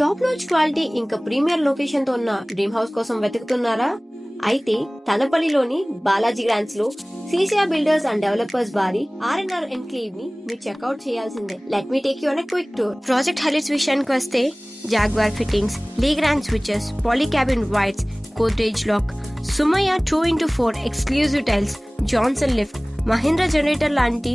Top notch quality ఇంకా premier location తో ఉన్న డ్రీమ్ హౌస్ కోసం వెతుకుతున్నారా? అయితే తలపల్లిలోని బాలాజీ గ్రాండ్స్ లో సీసీఆర్ బిల్డర్స్ అండ్ డెవలపర్స్ వారి ఆర్ఎన్ఆర్ ఎన్క్లేవ్ ని మీరు చెక్అౌట్ చేయాల్సిందే. Let me take you on a quick tour. Project highlights విషయానికి వస్తే Jaguar fittings, Legrand switches, Polycab wires, Godrej lock, సుమయ్య 2x4 exclusive tiles, Johnson lift, Mahindra generator లాంటి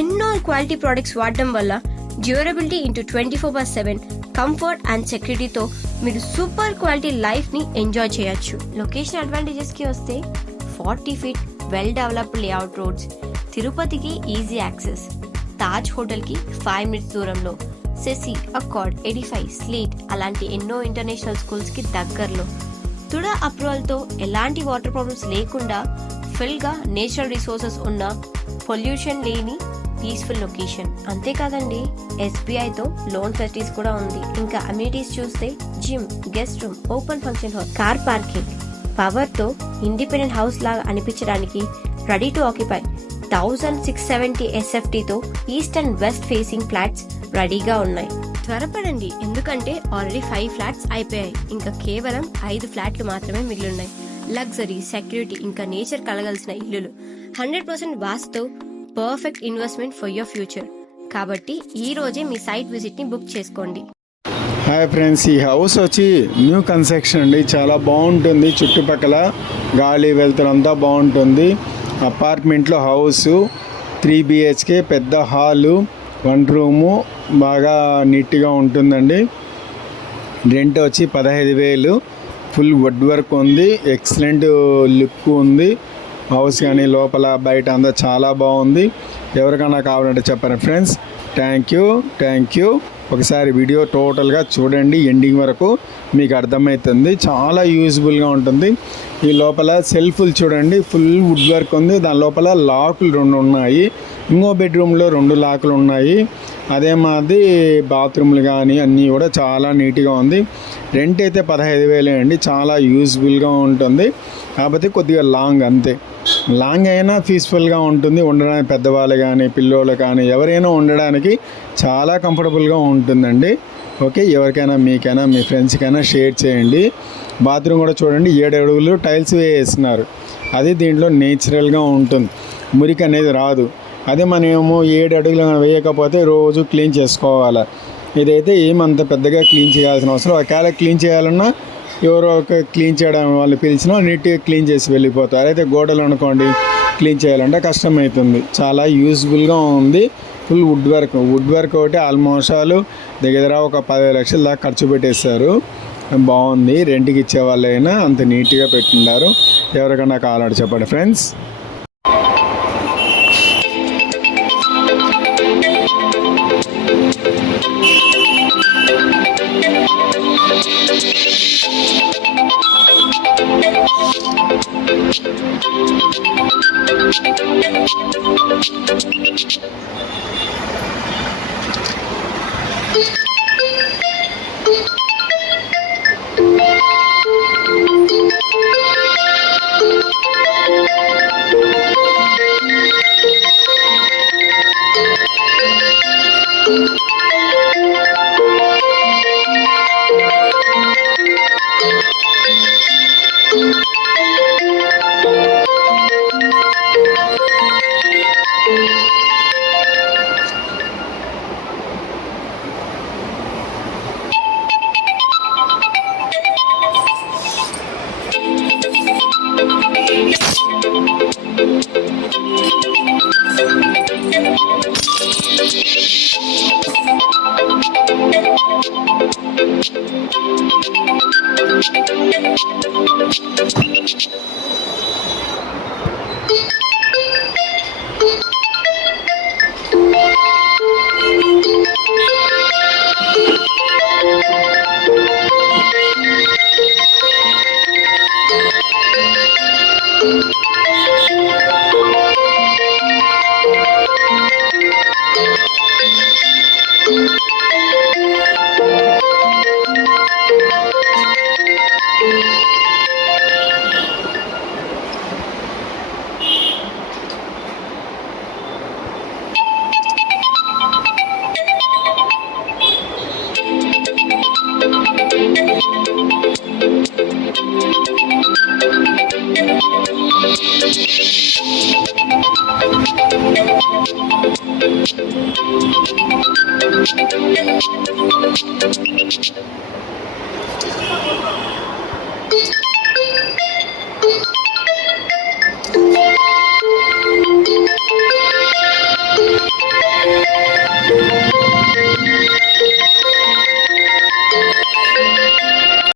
ఎన్నో క్వాలిటీ ప్రొడక్ట్స్ వాడడం వల్ల డ్యూరబిలిటీ ఇంటూ 24/7 కంఫర్ట్ అండ్ సెక్యూరిటీతో మీరు సూపర్ క్వాలిటీ లైఫ్ ని ఎంజాయ్ చేయొచ్చు. లొకేషన్ అడ్వాంటేజెస్ కి వస్తే 40 feet well developed layout roads, తిరుపతికి ఈజీ యాక్సెస్, తాజ్ హోటల్ కి 5 మినిట్స్ దూరంలో, సెసి, అకార్డ్, ఎడిఫై, స్లీట్ అలాంటి ఎన్నో ఇంటర్నేషనల్ స్కూల్స్ కి దగ్గరలో, తుడా అప్రూవల్ తో ఎలాంటి వాటర్ ప్రాబ్లమ్స్ లేకుండా ఫుల్ గా నేచురల్ రిసోర్సెస్ ఉన్న పొల్యూషన్ లేని పీస్ఫుల్ లొకేషన్. అంతేకాదండి, SBI తో లోన్ ఫెసిలిటీస్ కూడా ఉంది. ఇంకా అమ్యూనిటీస్ చూస్తే gym, guest room, open function hall, car parking, power తో ఇండిపెండెంట్ హౌస్ లాగా అనిపించడానికి రెడీ టు ఆక్యుపై 1670 SFT తో east and west facing flats రెడీగా ఉన్నాయి. త్వరపడండి, ఎందుకంటే ఆల్రెడీ 5 ఫ్లాట్స్ అయిపోయాయి. ఇంకా కేవలం 5 ఫ్లాట్లు మాత్రమే మిగిలిన్నాయి. లగ్జరీ, సెక్యూరిటీ ఇంకా నేచర్ కలగలిసిన ఇల్లులు, 100% వాస్తుతో perfect investment for your future. కాబట్టి ఈ రోజే మీ సైట్ విజిట్ ని బుక్ చేసుకోండి. హాయ్ ఫ్రెండ్స్, ఈ హౌస్ వచ్చి న్యూ కన్స్ట్రక్షన్ అండి. చాలా బాగుంటుంది. చుట్టుపక్కల గాలి వెళ్తురంతా బాగుంటుంది. అపార్ట్మెంట్లో హౌస్ 3 BHK, పెద్ద హాలు, 1 రూము, బాగా నీట్గా ఉంటుందండి. రెంట్ వచ్చి 15,000. ఫుల్ వుడ్ వర్క్ ఉంది. ఎక్సలెంట్ లుక్ ఉంది. హౌస్ కానీ లోపల బయట అంతా చాలా బాగుంది. ఎవరికైనా కావాలంటే చెప్పండి ఫ్రెండ్స్. Thank you. ఒకసారి వీడియో టోటల్గా చూడండి, ఎండింగ్ వరకు మీకు అర్థమవుతుంది. చాలా యూజ్ఫుల్గా ఉంటుంది. ఈ లోపల సెల్ఫ్లు చూడండి, ఫుల్ వుడ్ వర్క్ ఉంది. దాని లోపల లాకులు 2 ఉన్నాయి. ఇంకో బెడ్రూమ్లో 2 లాకులు ఉన్నాయి. అదే మాది బాత్రూమ్లు కానీ అన్నీ కూడా చాలా నీట్గా ఉంది. రెంట్ అయితే 15,000 అండి. చాలా యూజ్ఫుల్గా ఉంటుంది. కాకపోతే కొద్దిగా లాంగ్, అంతే. లాంగ్ అయినా పీస్ఫుల్గా ఉంటుంది. ఉండడానికి పెద్దవాళ్ళు కానీ పిల్లోళ్ళు కానీ ఎవరైనా ఉండడానికి చాలా కంఫర్టబుల్గా ఉంటుందండి. ఓకే, ఎవరికైనా మీకైనా మీ ఫ్రెండ్స్కైనా షేర్ చేయండి. బాత్రూమ్ కూడా చూడండి, 7 అడుగులు టైల్స్ వేస్తున్నారు. అది దీంట్లో నేచురల్గా ఉంటుంది. మురికి అనేది రాదు. అదే మనమేమో 7 అడుగులు వేయకపోతే రోజు క్లీన్ చేసుకోవాలి. ఇదైతే ఏమంత పెద్దగా క్లీన్ చేయాల్సిన అవసరం. ఒకవేళ క్లీన్ చేయాలన్నా ఎవరో ఒక క్లీన్ చేయడం వాళ్ళు పిలిచినా నీట్గా క్లీన్ చేసి వెళ్ళిపోతారు. అయితే గోడలు అనుకోండి, క్లీన్ చేయాలంటే కష్టమవుతుంది. చాలా యూజ్ఫుల్గా ఉంది. ఫుల్ వుడ్ వర్క్ ఒకటి ఆల్మోస్ట్ దగ్గర ఒక 10 లక్షల దాకా ఖర్చు పెట్టేస్తారు. బాగుంది. రెంట్కి ఇచ్చే వాళ్ళైనా అంత నీట్గా పెట్టిండారు. ఎవరికైనా కావాలంటే చెప్పండి ఫ్రెండ్స్.